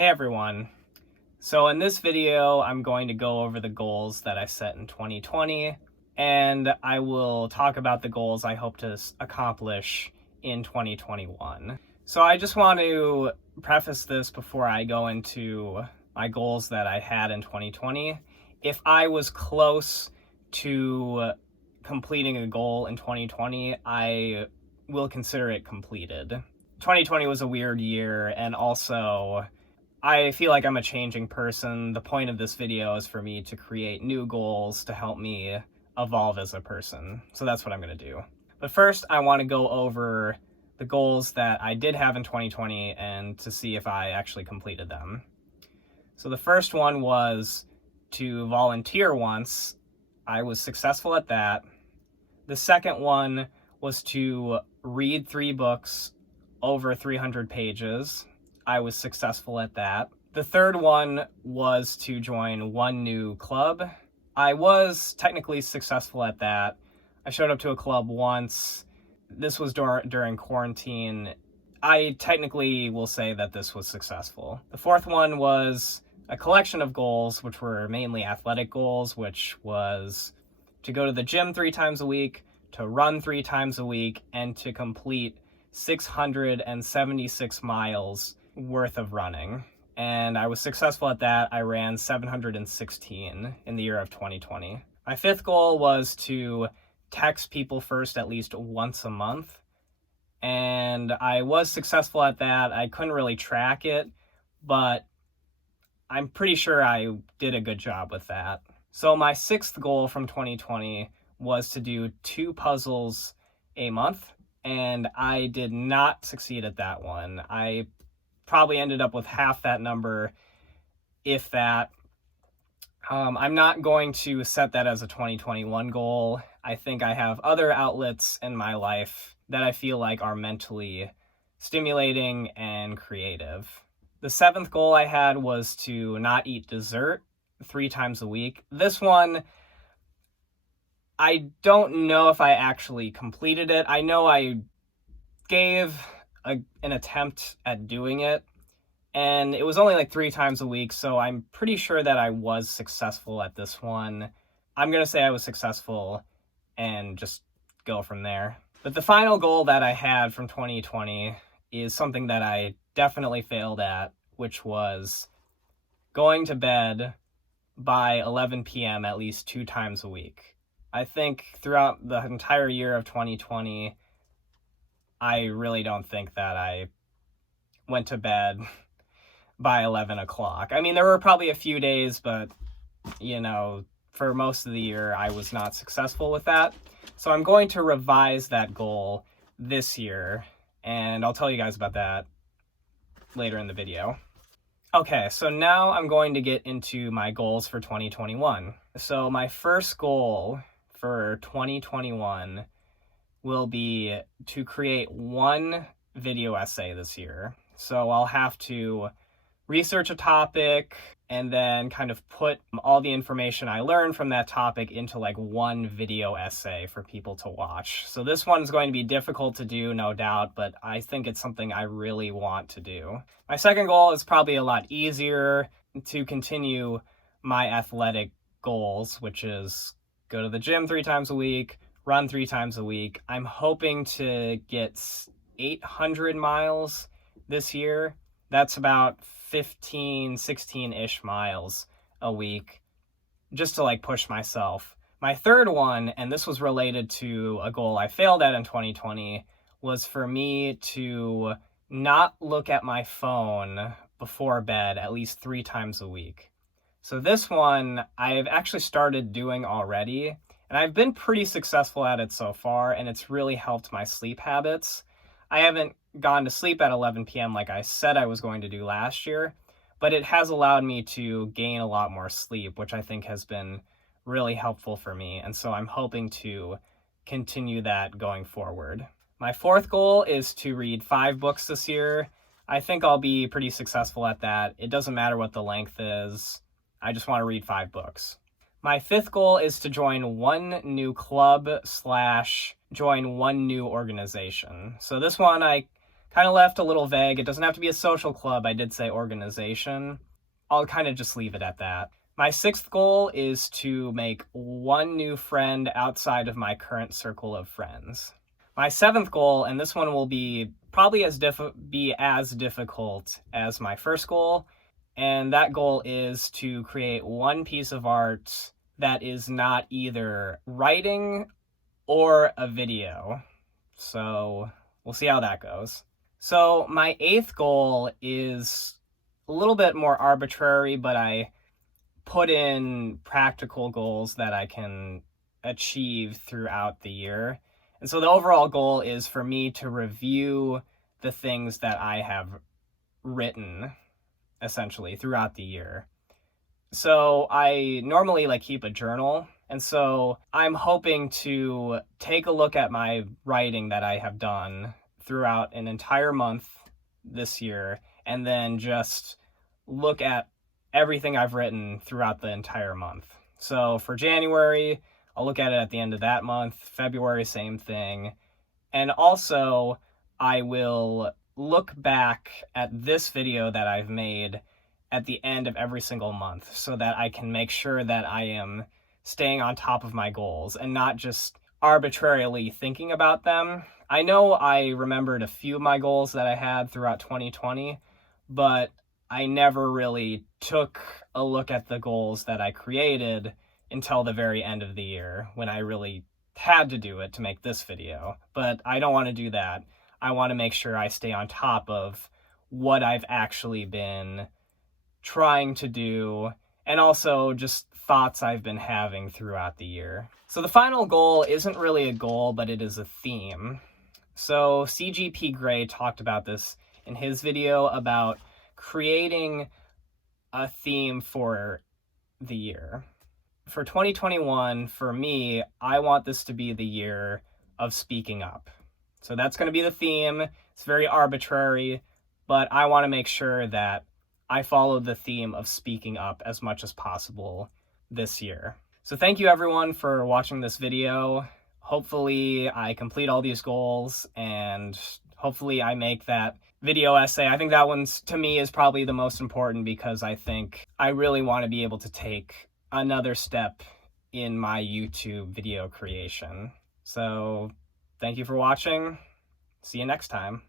Hey everyone. So in this video, I'm going to go over the goals that I set in 2020, and I will talk about the goals I hope to accomplish in 2021. So I just want to preface this before I go into my goals that I had in 2020. If I was close to completing a goal in 2020, I will consider it completed. 2020 was a weird year, and also I feel like I'm a changing person. The point of this video is for me to create new goals to help me evolve as a person. So that's what I'm going to do. But first, I want to go over the goals that I did have in 2020 and to see if I actually completed them. So the first one was to volunteer once. I was successful at that. The second one was to read 3 books over 300 pages. I was successful at that. The third one was to join 1 new club. I was technically successful at that. I showed up to a club once. This was during quarantine. I technically will say that this was successful. The fourth one was a collection of goals, which were mainly athletic goals, which was to go to the gym 3 times a week, to run 3 times a week, and to complete 676 miles worth of running. And I was successful at that. I ran 716 in the year of 2020. My fifth goal was to text people first at least once a month. And I was successful at that. I couldn't really track it, but I'm pretty sure I did a good job with that. So my 6th goal from 2020 was to do 2 puzzles a month, and I did not succeed at that one. I probably ended up with half that number, if that. I'm not going to set that as a 2021 goal. I think I have other outlets in my life that I feel like are mentally stimulating and creative. The 7th goal I had was to not eat dessert 3 times a week. This one, I don't know if I actually completed it. I know I gave an attempt at doing it, and it was only like 3 times a week, so I'm pretty sure that I was successful at this one. I'm going to say I was successful and just go from there. But the final goal that I had from 2020 is something that I definitely failed at, which was going to bed by 11 p.m. at least 2 times a week. I think throughout the entire year of 2020, I really don't think that I went to bed by 11 o'clock. I mean, there were probably a few days, but, for most of the year, I was not successful with that. So I'm going to revise that goal this year, and I'll tell you guys about that later in the video. Okay, so now I'm going to get into my goals for 2021. So my first goal for 2021 will be to create 1 video essay this year. So I'll have to research a topic and then kind of put all the information I learned from that topic into like 1 video essay for people to watch. So this one's going to be difficult to do, no doubt, but I think it's something I really want to do. My second goal is probably a lot easier, to continue my athletic goals, which is go to the gym 3 times a week, run 3 times a week. I'm hoping to get 800 miles this year. That's about 16-ish miles a week, just to push myself. My third one, and this was related to a goal I failed at in 2020, was for me to not look at my phone before bed at least 3 times a week. So this one I've actually started doing already, and I've been pretty successful at it so far, and it's really helped my sleep habits. I haven't gone to sleep at 11 p.m. like I said I was going to do last year, but it has allowed me to gain a lot more sleep, which I think has been really helpful for me, and so I'm hoping to continue that going forward. My 4th goal is to read 5 books this year. I think I'll be pretty successful at that. It doesn't matter what the length is. I just want to read 5 books. My 5th goal is to join 1 new club / join 1 new organization. So this one I kind of left a little vague. It doesn't have to be a social club. I did say organization. I'll kind of just leave it at that. My 6th goal is to make 1 new friend outside of my current circle of friends. My 7th goal, and this one will be probably as difficult as my first goal, and that goal is to create 1 piece of art that is not either writing or a video. So we'll see how that goes. So my 8th goal is a little bit more arbitrary, but I put in practical goals that I can achieve throughout the year. And so the overall goal is for me to review the things that I have written, essentially, throughout the year. So I normally keep a journal, and so I'm hoping to take a look at my writing that I have done throughout an entire month this year, and then just look at everything I've written throughout the entire month. So for January, I'll look at it at the end of that month. February, same thing. And also, I will look back at this video that I've made at the end of every single month so that I can make sure that I am staying on top of my goals and not just arbitrarily thinking about them. I know I remembered a few of my goals that I had throughout 2020, but I never really took a look at the goals that I created until the very end of the year when I really had to do it to make this video. But I don't want to do that. I want to make sure I stay on top of what I've actually been trying to do, and also just thoughts I've been having throughout the year. So the final goal isn't really a goal, but it is a theme. So CGP Grey talked about this in his video about creating a theme for the year. For 2021, for me, I want this to be the year of speaking up. So that's going to be the theme. It's very arbitrary, but I want to make sure that I follow the theme of speaking up as much as possible this year. So thank you everyone for watching this video. Hopefully I complete all these goals, and hopefully I make that video essay. I think that one's, to me, is probably the most important because I think I really want to be able to take another step in my YouTube video creation. So thank you for watching. See you next time.